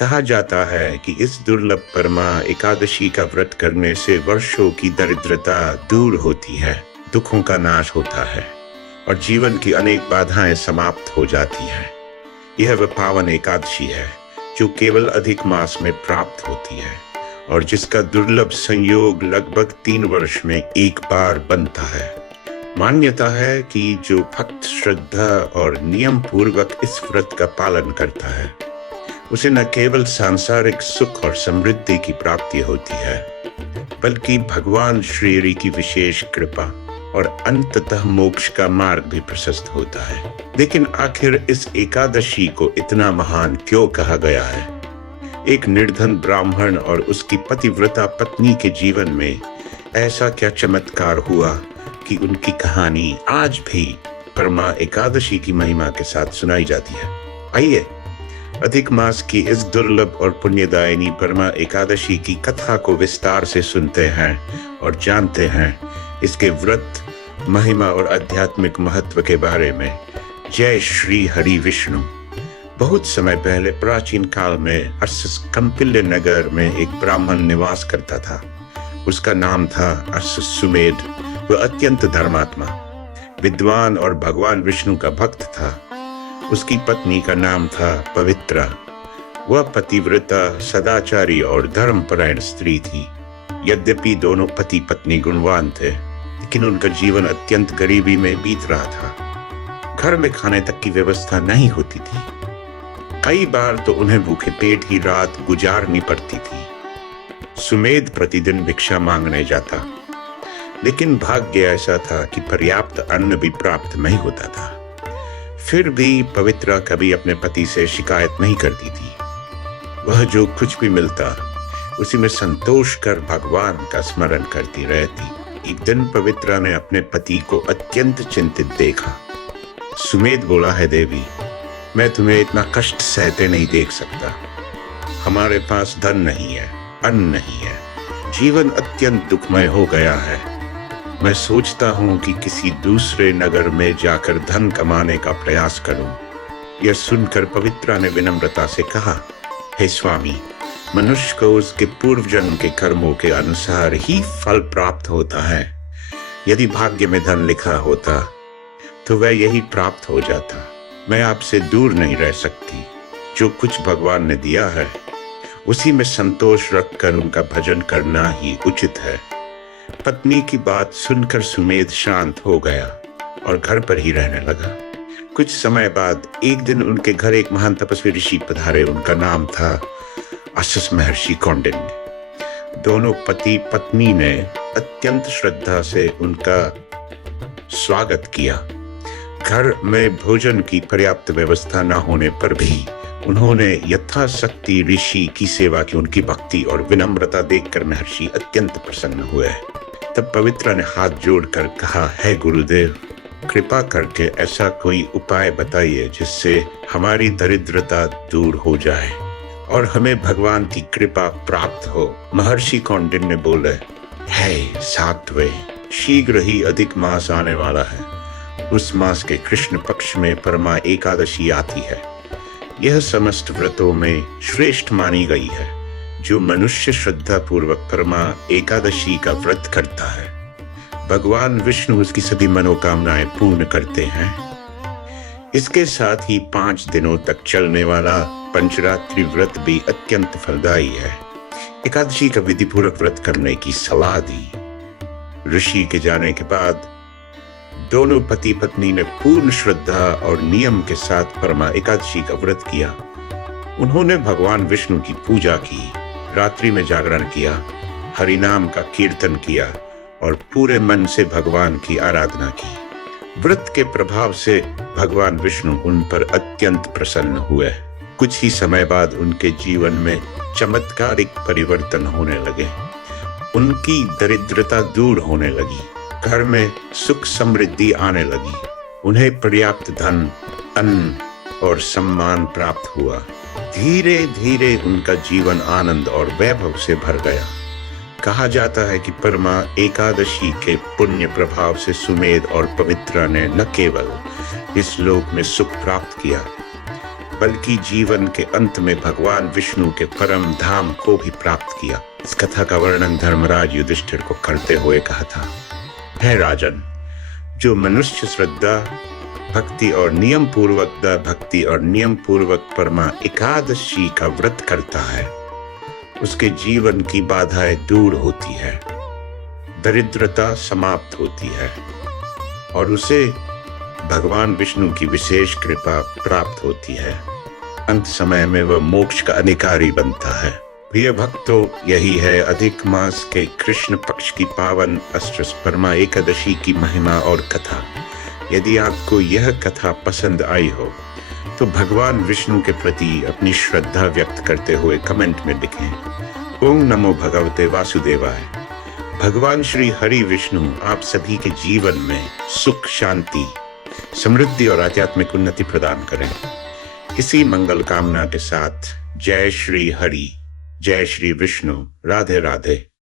कहा जाता है कि इस दुर्लभ परमा एकादशी का व्रत करने से वर्षों की दरिद्रता दूर होती है, दुखों का नाश होता है और जीवन की अनेक बाधाएं समाप्त हो जाती हैं। यह वह पावन एकादशी है जो केवल अधिक मास में प्राप्त होती है और जिसका दुर्लभ संयोग लगभग 3 वर्ष में एक बार बनता है। मान्यता है कि जो भक्त श्रद्धा और नियम पूर्वक इस व्रत का पालन करता है उसे न केवल सांसारिक सुख और समृद्धि की प्राप्ति होती है बल्कि भगवान श्री हरि की विशेष कृपा और अंततः मोक्ष का मार्ग भी प्रशस्त होता है। लेकिन आखिर इस एकादशी को इतना महान क्यों कहा गया है? एक निर्धन ब्राह्मण और उसकी पतिव्रता पत्नी के जीवन में ऐसा क्या चमत्कार हुआ कि उनकी कहानी आज भी परमा एकादशी की महिमा के साथ सुनाई जाती है। आइए अधिक मास की इस दुर्लभ और पुण्यदायिनी परमा एकादशी की कथा को विस्तार से सुनते हैं और जानते हैं इसके व्रत, महिमा और आध्यात्मिक महत्व के बारे में। जय श्री हरि विष्णु। बहुत समय पहले प्राचीन काल में कंपिल्य नगर में एक ब्राह्मण निवास करता था। उसका नाम था सुमेध। वह अत्यंत धर्मात्मा, विद्वान और भगवान विष्णु का भक्त था। उसकी पत्नी का नाम था पवित्रा। वह पतिव्रता, सदाचारी और धर्मपरायण स्त्री थी। यद्यपि दोनों पति पत्नी गुणवान थे, लेकिन उनका जीवन अत्यंत गरीबी में बीत रहा था। घर में खाने तक की व्यवस्था नहीं होती थी। कई बार तो उन्हें भूखे पेट ही रात गुजारनी पड़ती थी। सुमेध प्रतिदिन भिक्षा मांगने जाता, लेकिन भाग्य ऐसा था कि पर्याप्त अन्न भी प्राप्त नहीं होता था। फिर भी पवित्रा कभी अपने पति से शिकायत नहीं करती थी। वह जो कुछ भी मिलता उसी में संतोष कर भगवान का स्मरण करती रहती। एक दिन पवित्रा ने अपने पति को अत्यंत चिंतित देखा। सुमेध बोला, है देवी, मैं तुम्हें इतना कष्ट सहते नहीं देख सकता। हमारे पास धन नहीं है, अन्न नहीं है, जीवन अत्यंत दुखमय हो गया है। मैं सोचता हूँ कि किसी दूसरे नगर में जाकर धन कमाने का प्रयास करूं। यह सुनकर पवित्रा ने विनम्रता से कहा, हे स्वामी, मनुष्य को उसके पूर्व जन्म के कर्मों के अनुसार ही फल प्राप्त होता है। यदि भाग्य में धन लिखा होता तो वह यही प्राप्त हो जाता। मैं आपसे दूर नहीं रह सकती। जो कुछ भगवान ने दिया है उसी में संतोष रखकर उनका भजन करना ही उचित है। पत्नी की बात सुनकर सुमेध शांत हो गया और घर पर ही रहने लगा। कुछ समय बाद एक दिन उनके घर एक महान तपस्वी ऋषि पधारे। उनका नाम था असिस महर्षि कौंडिन्य। दोनों पति पत्नी ने अत्यंत श्रद्धा से उनका स्वागत किया। घर में भोजन की पर्याप्त व्यवस्था न होने पर भी उन्होंने यथाशक्ति ऋषि की सेवा की। उनकी भक्ति और विनम्रता देखकर महर्षि अत्यंत प्रसन्न हुए। तब पवित्रा ने हाथ जोड़कर कहा, है गुरुदेव, कृपा करके ऐसा कोई उपाय बताइए जिससे हमारी दरिद्रता दूर हो जाए और हमें भगवान की कृपा प्राप्त हो। महर्षि कौंडिन्य बोले, हे सात्वे, शीघ्र ही अधिक मास आने वाला है। उस मास के कृष्ण पक्ष में परमा एकादशी आती है। यह समस्त व्रतों में श्रेष्ठ मानी गई है। जो मनुष्य श्रद्धा पूर्वक परमा एकादशी का व्रत करता है, भगवान विष्णु उसकी सभी मनोकामनाएं पूर्ण करते हैं। इसके साथ ही 5 दिनों तक चलने वाला पंचरात्रि व्रत भी अत्यंत फलदायी है। एकादशी का विधिपूर्वक व्रत करने की सलाह दी। ऋषि के जाने के बाद दोनों पति पत्नी ने पूर्ण श्रद्धा और नियम के साथ परमा एकादशी का व्रत किया। उन्होंने भगवान विष्णु की पूजा की, रात्रि में जागरण किया, हरिनाम का कीर्तन किया और पूरे मन से भगवान की आराधना की। व्रत के प्रभाव से भगवान विष्णु उन पर अत्यंत प्रसन्न हुए। कुछ ही समय बाद उनके जीवन में चमत्कारिक परिवर्तन होने लगे। उनकी दरिद्रता दूर होने लगी, घर में सुख समृद्धि आने लगी। उन्हें पर्याप्त धन, अन्न और सम्मान प्राप्त हुआ। धीरे धीरे उनका जीवन आनंद और वैभव से भर गया। कहा जाता है कि परमा एकादशी के पुण्य प्रभाव से सुमेध और पवित्रा ने न केवल इस लोक में सुख प्राप्त किया बल्कि जीवन के अंत में भगवान विष्णु के परम धाम को भी प्राप्त किया। इस कथा का वर्णन धर्मराज युधिष्ठिर को करते हुए कहा था, हे राजन, जो मनुष्य श्रद्धा भक्ति और नियम पूर्वक परमा एकादशी का व्रत करता है, उसके जीवन की बाधाएं दूर होती है, दरिद्रता समाप्त होती है और उसे भगवान विष्णु की विशेष कृपा प्राप्त होती है। अंत समय में वह मोक्ष का अधिकारी बनता है। प्रिय भक्तों, यही है अधिक मास के कृष्ण पक्ष की पावन अष्टस्परमा एकादशी की महिमा और कथा। यदि आपको यह कथा पसंद आई हो तो भगवान विष्णु के प्रति अपनी श्रद्धा व्यक्त करते हुए कमेंट में लिखें, ओम नमो भगवते वासुदेवाय। भगवान श्री हरि विष्णु आप सभी के जीवन में सुख, शांति, समृद्धि और आध्यात्मिक उन्नति प्रदान करें। इसी मंगल कामना के साथ जय श्री हरि, जय श्री विष्णु, राधे राधे।